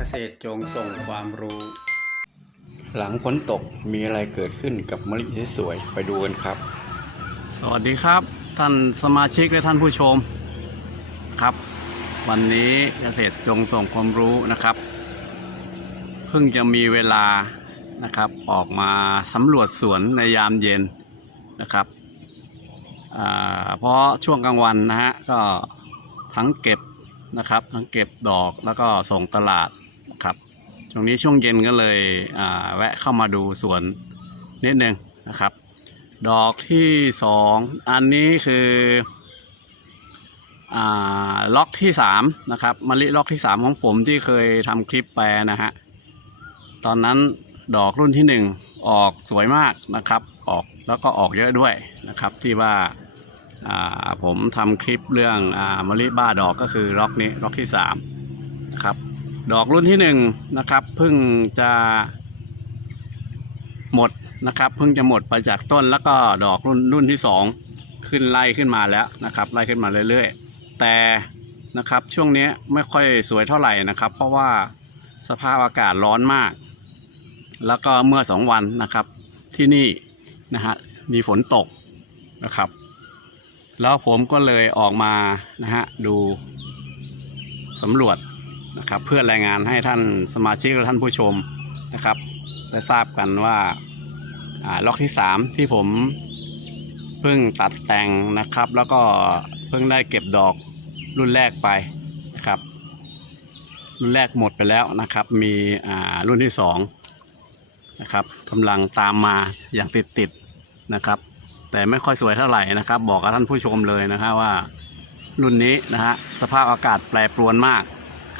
กษตรจงส่งความรู้ หลังฝนตกมีอะไรเกิดขึ้นกับมะลิสวยๆไปดูกันครับ สวัสดีครับ ท่านสมาชิกและท่านผู้ชมครับ วันนี้เกษตรจงส่งความรู้นะครับ เพิ่งจะมีเวลานะครับ ออกมาสำรวจสวนในยามเย็นนะครับอ่าเพราะช่วงกลางวันนะฮะก็ทั้งเก็บนะครับทั้งเก็บดอกแล้วก็ส่งตลาดนะครับ ช่วงนี้ช่วงเย็นก็เลยแวะเข้ามาดูสวนนิดนึงนะครับ ดอกที่สองอันนี้คืออล็อกที่สามนะครับมะลิล็อกที่สามของผมที่เคยทำคลิปแปลนะฮะตอนนั้นดอกรุ่นที่หนึ่งออกสวยมากนะครับออกแล้วก็ออกเยอะด้วยนะครับที่ว่าผมทำคลิปเรื่องอมะลิบ้าดอกก็คือล็อกนี้ล็อกที่สามนะครับ ดอกรุ่นที่หนึ่งนะครับเพิ่งจะหมดนะครับเพิ่งจะหมดไปจากต้นแล้วก็ดอกรุ่นรุ่นที่สองขึ้นไล่ขึ้นมาแล้วนะครับไล่ขึ้นมาเรื่อยๆ แต่นะครับช่วงนี้ไม่ค่อยสวยเท่าไหร่นะครับ เพราะว่าสภาพอากาศร้อนมาก แล้วก็เมื่อสองวันนะครับที่นี่นะฮะมีฝนตกนะครับ แล้วผมก็เลยออกมานะฮะดูสำรวจ นะครับ เพื่อรายงานให้ท่านสมาชิกและท่านผู้ชมนะครับได้ทราบกันว่าล็อกที่ 3 ที่ผมเพิ่งตัดแต่งนะครับ แล้วก็เพิ่งได้เก็บดอกรุ่นแรกไปนะครับ รุ่นแรกหมดไปแล้วนะครับ มีรุ่นที่สองนะครับกำลังตามมาอย่างติดติดนะครับ แต่ไม่ค่อยสวยเท่าไหร่นะครับ บอกกับท่านผู้ชมเลยนะฮะว่ารุ่นนี้นะฮะสภาพอากาศแปรปรวนมาก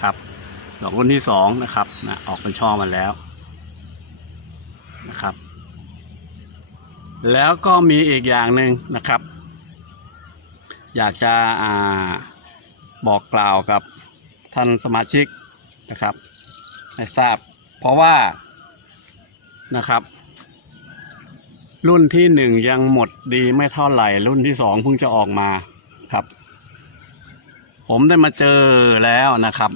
ครับ ดอกรุ่นที่สองนะครับนะออกเป็นช่อมาแล้วนะครับ แล้วก็มีอีกอย่างหนึ่งนะครับ อยากจะอ่าบอกกล่าวกับท่านสมาชิกนะครับให้ทราบ เพราะว่านะครับ รุ่นที่หนึ่งยังหมดดีไม่เท่าไหร่ รุ่นที่สองเพิ่งจะออกมาครับ ผมได้มาเจอแล้วนะครับ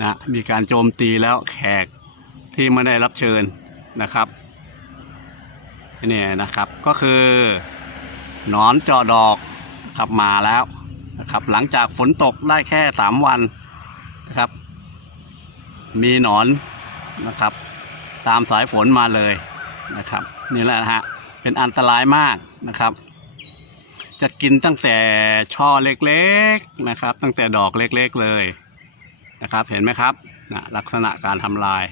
นะมีการโจมตีแล้วแขกที่ไม่ได้รับเชิญนะครับเนี่ยนะครับก็คือหนอนจอดอกขับมาแล้วนะครับหลังจากฝนตกได้แค่สามวันนะครับ มีหนอนนะครับ ตามสายฝนมาเลยนะครับนี่แหละฮะเป็นอันตรายมากนะครับ จะกินตั้งแต่ช่อเล็กๆนะครับ ตั้งแต่ดอกเล็กๆเลย นะครับเห็นไหมครับนะลักษณะการทำลาย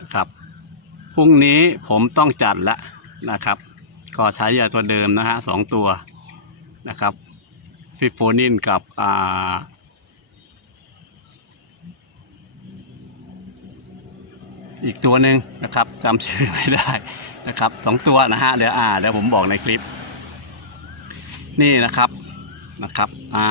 นะครับพรุ่งนี้ผมต้องจัดละนะครับ ก็ใช้ยาตัวเดิมนะฮะสองตัวนะครับฟิโฟนินกับอ่าอีกตัวหนึ่งนะครับจำชื่อไม่ได้นะครับสองตัวนะฮะเดี๋ยวอ่าเดี๋ยวผมบอกในคลิป นี่นะครับนะครับอ่า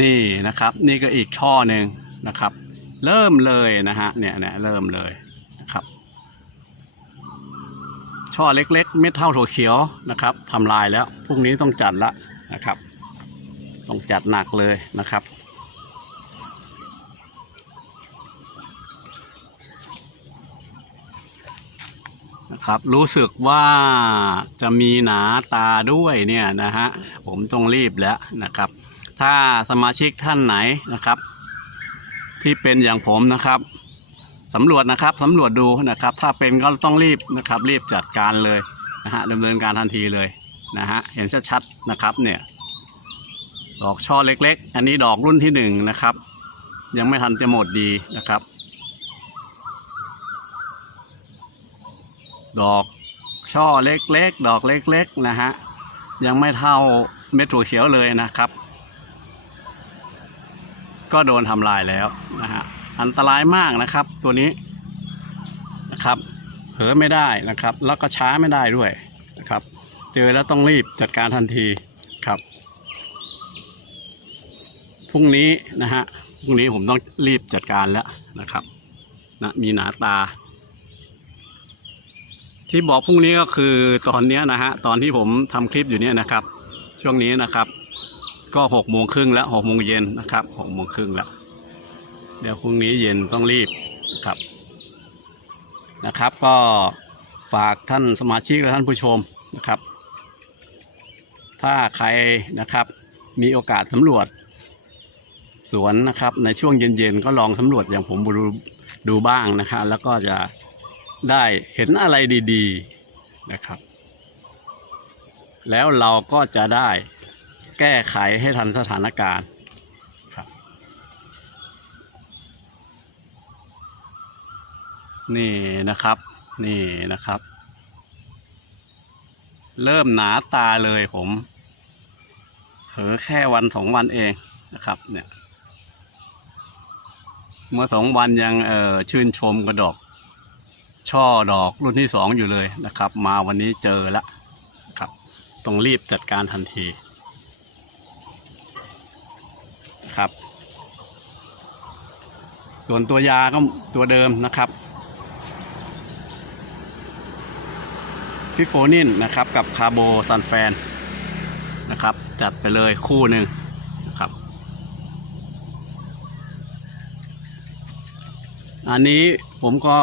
นี่นะครับ นี่ก็อีกช่อหนึ่งนะครับ เริ่มเลยนะฮะเนี่ยเนี่ยเริ่มเลยนะครับ ช่อเล็กๆ เม็ดเท่าถั่วเขียวนะครับทำลายแล้วพรุ่งนี้ต้องจัดละนะครับ ต้องจัดหนักเลยนะครับนะครับรู้สึกว่าจะมีหนาตาด้วยเนี่ยนะฮะผมต้องรีบแล้วนะครับ ถ้าสมาชิกท่านไหนนะครับ ที่เป็นอย่างผมนะครับสำรวจนะครับสำรวจดูนะครับ ถ้าเป็นก็ต้องรีบนะครับ รีบจัดการเลยนะฮะดำเนินการทันทีเลยนะฮะเห็นชัดๆนะครับเนี่ยดอกช่อเล็ก ๆ อันนี้ดอกรุ่นที่หนึ่งนะครับ ยังไม่ทันจะหมดดีนะครับ ดอกช่อเล็ก ๆ ดอกเล็ก ๆ นะฮะ ยังไม่เท่าเม็ดถั่วเขียวเลยนะครับ ก็โดนทำลายแล้วนะฮะอันตรายมากนะครับตัวนี้นะครับเผลอไม่ได้นะครับ แล้วก็ช้าไม่ได้ด้วยนะครับ เจอแล้วต้องรีบจัดการทันทีครับพรุ่งนี้นะฮะพรุ่งนี้ผมต้องรีบจัดการแล้วนะครับนะมีหนาตา ที่บอกพรุ่งนี้ก็คือตอนนี้นะฮะตอนที่ผมทำคลิปอยู่เนี่ยนะครับ ช่วงนี้นะครับ ก็หกโมงครึ่งแล้วหกโมงเย็นนะครับหกโมงครึ่งแล้ว เดี๋ยวพรุ่งนี้เย็นต้องรีบนะครับนะครับ ก็ฝากท่านสมาชิกและท่านผู้ชมนะครับ ถ้าใครนะครับมีโอกาสสำรวจ สวนนะครับในช่วงเย็นๆก็ลองสำรวจอย่างผมดูดูบ้างนะครับแล้วก็จะได้เห็นอะไรดี ๆนะครับ แล้วเราก็จะได้ แก้ไขให้ทันสถานการณ์ครับ นี่นะครับ นี่นะครับ เริ่มหนาตาเลยผมเผลอแค่วันสองวันเองนะครับ เนี่ย เมื่อสองวันยังเออชื่นชมกระดอก ช่อดอกรุ่นที่สองอยู่เลยนะครับ มาวันนี้เจอแล้วครับ ต้องรีบจัดการทันที ครับ ส่วนตัวยาก็ตัวเดิมนะครับฟิโฟนินนะครับกับคาร์โบซันแฟนนะครับ จัดไปเลยคู่หนึ่งนะครับ อันนี้ผมก็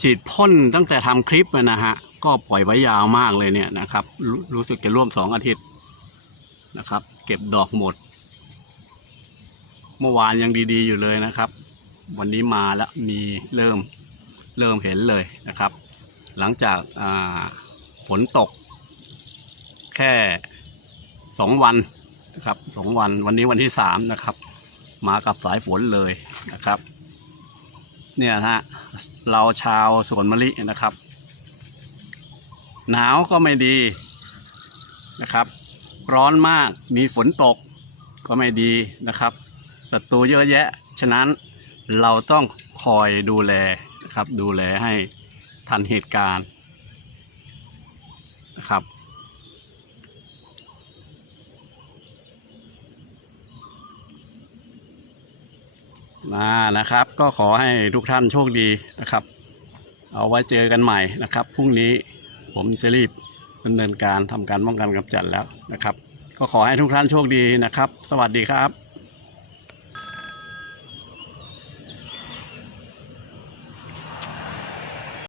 ฉีดพ่นตั้งแต่ทำคลิปนะฮะ ก็ปล่อยไว้ยาวมากเลยเนี่ยนะครับรรู้สึกจะร่วมสองอาทิตย์นะครับ เก็บดอกหมด เมื่อวานยังดีๆอยู่เลยนะครับ วันนี้มาแล้วมีเริ่มเริ่มเห็นเลยนะครับ หลังจากาฝนตก แค่สองวันนะครับสองวันวันนี้วันที่สามนะครับ มากับสายฝนเลยนะครับ เนี่ยฮะเราชาวสวนมะลินะครับ หนาวก็ไม่ดีนะครับ ร้อนมาก มีฝนตกก็ไม่ดีนะครับศัตรูเยอะแยะ ฉะนั้นเราต้องคอยดูแลนะครับ ดูแลให้ทันเหตุการณ์นะครับมานะครับ ก็ขอให้ทุกท่านโชคดีนะครับ เอาไว้เจอกันใหม่นะครับ พรุ่งนี้ผมจะรีบ ดำเนินการทำการป้องกันกำจัดแล้วนะครับ ก็ขอให้ทุกท่านโชคดีนะครับ สวัสดีครับ